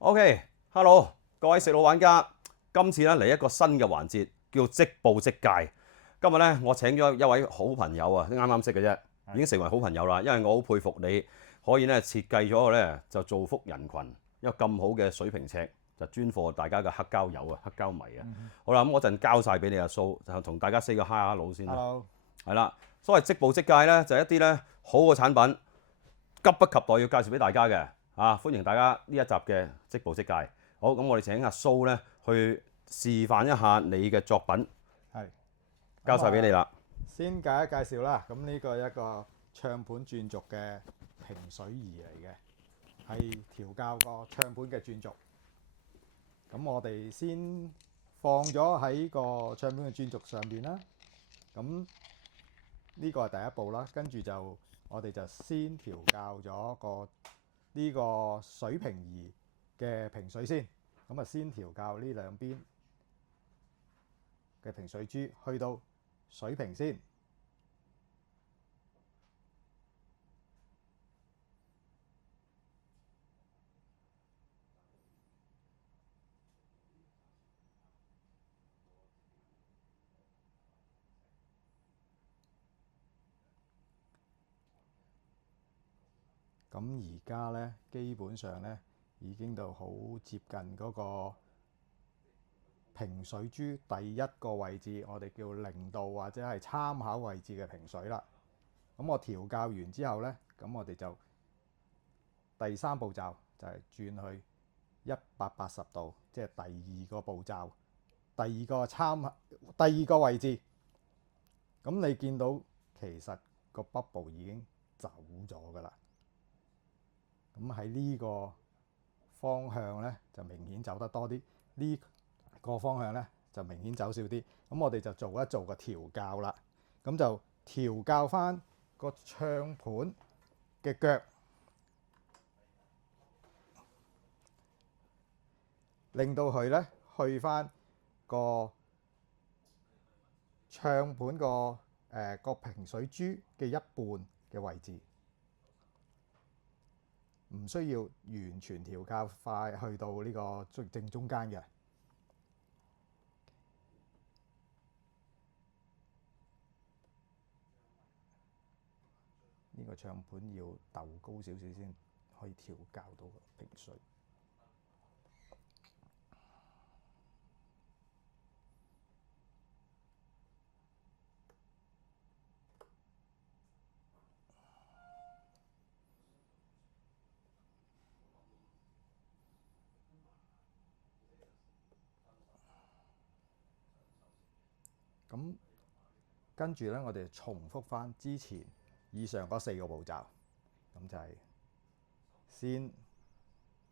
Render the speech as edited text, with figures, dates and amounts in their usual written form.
OK，Hello，各位食腦玩家，今次咧嚟一個新嘅環節，叫即報即戒。今日咧，我請咗一位好朋友啊，啱啱識嘅啫，已經成為好朋友啦。因為我好佩服你，可以咧設計咗咧就造福人群，一個咁好嘅水平尺，就專貨大家嘅黑膠友啊、黑膠迷啊。好啦，咁我陣交晒俾你阿蘇，就同大家 say 個 hello 先啦。Hello，係啦，所謂即報即戒咧，就係一啲咧好嘅產品，急不及待要介紹俾大家嘅。歡迎大家呢一集嘅即報即戒。好，咁我哋請阿蘇咧去示範一下你嘅作品，係交晒俾你啦。先介一介紹啦。咁呢個係一個唱盤轉軸嘅平水儀嚟嘅，係調校個唱盤嘅轉軸。咁我哋先放咗喺個唱盤嘅轉軸上邊啦。咁呢個係第一步啦，跟住就我哋就先調校咗呢個水平儀嘅平水先。咁啊，先調校呢兩邊嘅平水珠去到水平先。咁而家呢，基本上呢已經到好接近嗰個平水珠第一個位置，我哋叫零度或者係參考位置嘅平水啦。咁我調校完之後呢，咁我哋就第三步驟就係轉去180度，即係第二個步驟，第二個位置。咁你見到其實個 bubble 已經走咗㗎啦。咁喺呢個方向呢，就明顯走得多啲，呢個方向呢，就明顯走少啲。咁我哋就做一做個調校啦。咁就調校翻個唱盤嘅腳，令到佢呢去翻個唱盤個平水珠嘅一半嘅位置。唔需要完全調校快去到呢個正中間嘅。呢個唱盤要鬥高少少先可以調校到個平水。咁跟住呢，我哋重複翻之前以上嗰4個步驟。咁就係先